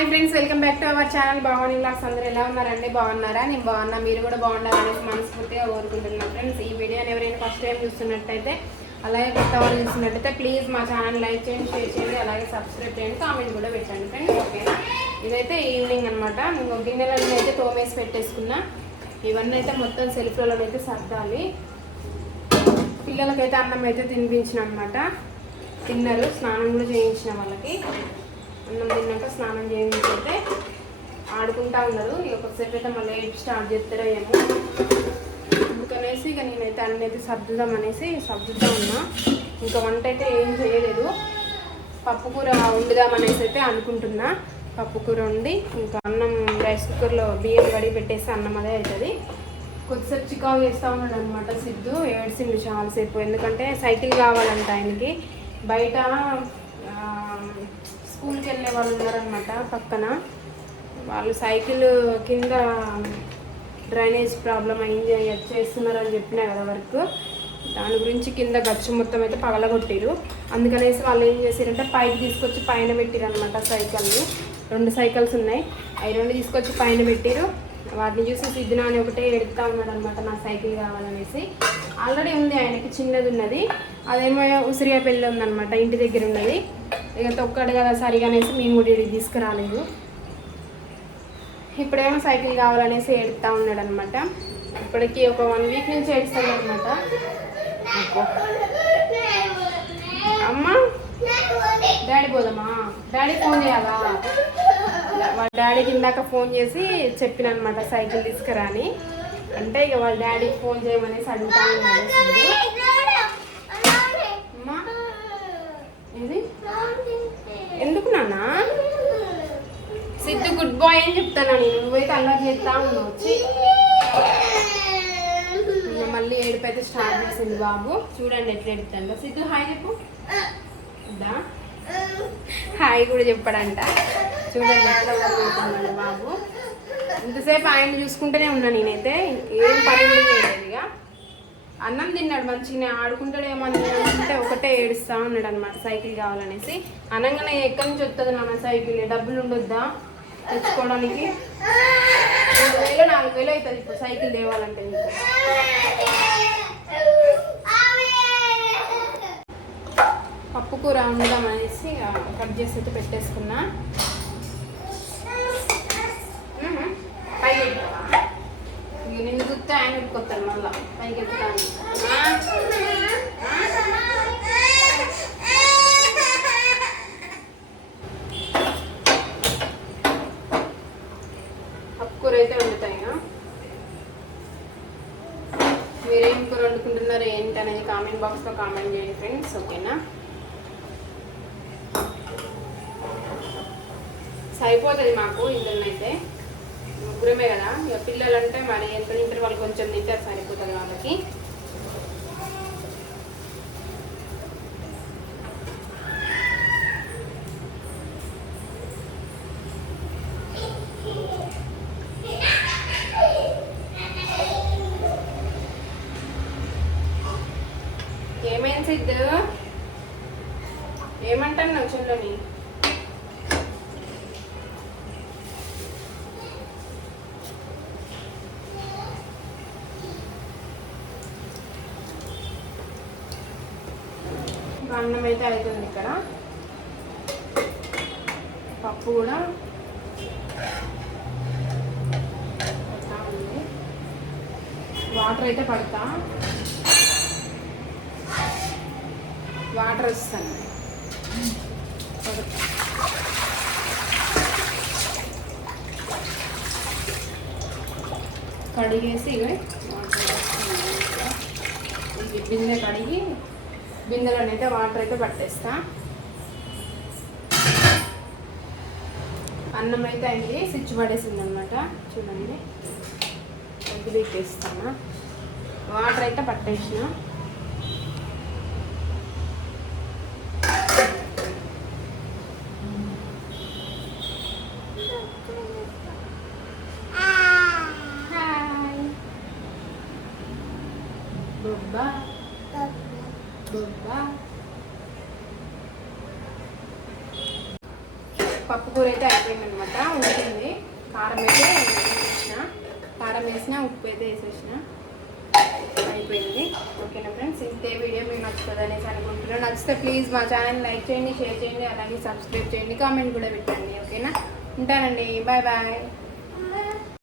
Hi friends welcome back to our channel. బాగుంది blogs అందరూ ఎలా ఉన్నారండి? బాగున్నారా? నేను బాగున్నా. మీరు కూడా బాగున్నారనేసి మనస్ఫూర్తిగా కోరుకుంటున్నాను ఫ్రెండ్స్. ఈ వీడియోని ఎవరైనా ఫస్ట్ టైం చూస్తున్నట్టయితే అలాగే కొత్త వాళ్ళు చూస్తున్నట్టయితే ప్లీజ్ మా ఛానల్ లైక్ చేయండి షేర్ చేయండి అలాగే సబ్స్క్రైబ్ చేయండి కామెంట్ కూడా పెట్టండి ఫ్రెండ్స్. ఓకే? ఇదైతే ఈవినింగ్ అనమాట ఇంకో అయితే తోమేసి పెట్టేసుకున్నా. ఇవన్నీ అయితే మొత్తం సెల్ఫ్లలో అయితే సర్దాలి. పిల్లలకైతే అన్నం అయితే తినిపించిన అనమాట తిన్నారు. స్నానం కూడా చేయించిన వాళ్ళకి. అన్నం తిన్నాక స్నానం చేయించైతే ఆడుకుంటా ఉన్నారు. ఒకసారి అయితే మళ్ళీ స్టార్ట్ చేస్తారో ఏమో. అందుకనేసి ఇక నేనైతే అన్నీ అయితే సర్దుదాం అనేసి సర్దుతా ఉన్నా. ఇంకా వంట అయితే ఏం చేయలేదు. పప్పుకూర వండుదామనేసి వండుదాం అనేసి అయితే అనుకుంటున్నా. పప్పుకూర వండి ఇంకా అన్నం రైస్ కుక్కర్లో బియ్యం కడిగి పెట్టేసి అన్నం అదే అవుతుంది. కొద్దిసేపు చికాకు చేస్తూ ఉన్నాడు అనమాట సిద్ధు. ఏడ్చిండు చాలాసేపు. ఎందుకంటే సైకిల్ కావాలంట ఆయనకి. బయట స్కూల్కి వెళ్ళే వాళ్ళు ఉన్నారనమాట పక్కన. వాళ్ళు సైకిల్ కింద డ్రైనేజ్ ప్రాబ్లం అయింది అని చేస్తున్నారని చెప్పినా కదా వర్క్. దాని గురించి కింద గచ్చు మొత్తం అయితే పగలగొట్టారు అందుకనేసి వాళ్ళు ఏం చేశారంటే పైకి తీసుకొచ్చి పైన పెట్టారనమాట అనమాట సైకిల్ని. రెండు సైకిల్స్ ఉన్నాయి. అవి రెండు తీసుకొచ్చి పైన పెట్టారు వాటిని చూసి సిద్ధిన అని ఒకటే ఎడుతా ఉన్నాడు అనమాట నా సైకిల్ కావాలనేసి. ఆల్రెడీ ఉంది ఆయనకి చిన్నది ఉన్నది. అదేమో ఉసిరియా పెళ్ళి ఉందనమాట ఇంటి దగ్గర ఉన్నది. ఇక తొక్కడు కదా సరిగానేసి మేము కూడా ఇక్కడికి తీసుకురాలేదు. ఇప్పుడేమో సైకిల్ కావాలనేసి ఏడుతా ఉన్నాడు అనమాట ఇప్పటికి ఒక వన్ వీక్ నుంచి ఏడుస్తాడు అనమాట అమ్మా డాడీ పోదామా? డాడీ ఫోన్ చేయాలా? వాళ్ళ డాడీకి ఇందాక ఫోన్ చేసి చెప్పిన అనమాట సైకిల్ తీసుకురా అని అంటే ఇక వాళ్ళ డాడీకి ఫోన్ చేయమనేసి అడుగుతా ఉన్నాడు సిద్ధు. అమ్మా ఇది? ఎందుకు నాన్న? సిద్ధు గుడ్ బాయ్ అని చెప్తాను నేను నువ్వైతే అల్లరి చేస్తా ఉన్నావు. వచ్చి మళ్ళీ ఏడుపు అయితే స్టార్ట్ చేసింది బాబు. చూడండి ఎట్లా ఎడుతుందో సిద్ధు హాయ్ చెప్పు. హాయ్ కూడా చెప్పాడంట. చూడండి ఎట్లా బాబు. ఇంతసేపు ఆయన చూసుకుంటూనే ఉన్నా నేనైతే. ఏం పని చేయలేదు ఇక. అన్నం తిన్నాడు మంచిగా ఆడుకుంటాడేమో అని అంటే ఒకటే ఏడుస్తా ఉన్నాడు అనమాట సైకిల్ కావాలనేసి. అనగానే ఎక్కడి నుంచి వస్తుంది నాన్న సైకిల్? డబ్బులు ఉండొద్దా తెచ్చుకోవడానికి? మూడు వేలు నాలుగు వేలు అవుతుంది ఇప్పుడు సైకిల్ తేవాలంటే ఇంకా పప్పు కూర వండుదాం అనేసి కట్ చేసి అయితే పెట్టేసుకున్నా మ్మ్. పైకి ఎక్కుతావా? ఇక నిన్ను చూస్తే ఆయన ఎక్కొస్తాను మళ్ళా. పైకి ఎక్కుతాను పప్పు కూర అయితే వండుతాయి? మీరేం కూర వండుకుంటున్నారు ఏంటి అనేది కామెంట్ బాక్స్లో కామెంట్ చేయండి ఫ్రెండ్స్ ఓకేనా? సరిపోతుంది మాకు ఇందులో కష్టమే కదా? ఇక పిల్లలంటే మరి ఎంత తింటారు వాళ్ళు కొంచెం తింటారు సరిపోతుంది వాళ్ళకి. ఏమేం సిద్ధు? ఏమంటాను నువ్వు అన్నం అయితే అవుతుంది ఇక్కడ పప్పు కూడా ఉంది వాటర్ అయితే పడతా వాటర్ వస్తాను పడతా. కడిగేసి ఇవి వాటర్ వేస్తున్నాను. బిందె కడిగి బిందెలోనైతే వాటర్ అయితే పట్టేస్తా. అన్నం అయితే అయింది స్విచ్ పడేసింది అనమాట చూడండి తీసేస్తాను వాటర్ అయితే పట్టేసిన. బొబ్బా పప్పు కూర అయితే అయిపోయింది అనమాట ఉంటుంది కారం అయితే వేసేసిన. కారం వేసిన ఉప్పు అయితే వేసేసిన. అయిపోయింది. ఓకేనా ఫ్రెండ్స్? ఇంతే వీడియో మీకు నచ్చుతుంది అనేసి అనుకుంటున్నాను. నచ్చితే ప్లీజ్ మా ఛానల్ లైక్ చేయండి షేర్ చేయండి అలాగే సబ్స్క్రైబ్ చేయండి కామెంట్ కూడా పెట్టండి. ఓకేనా? ఉంటానండి. Bye bye.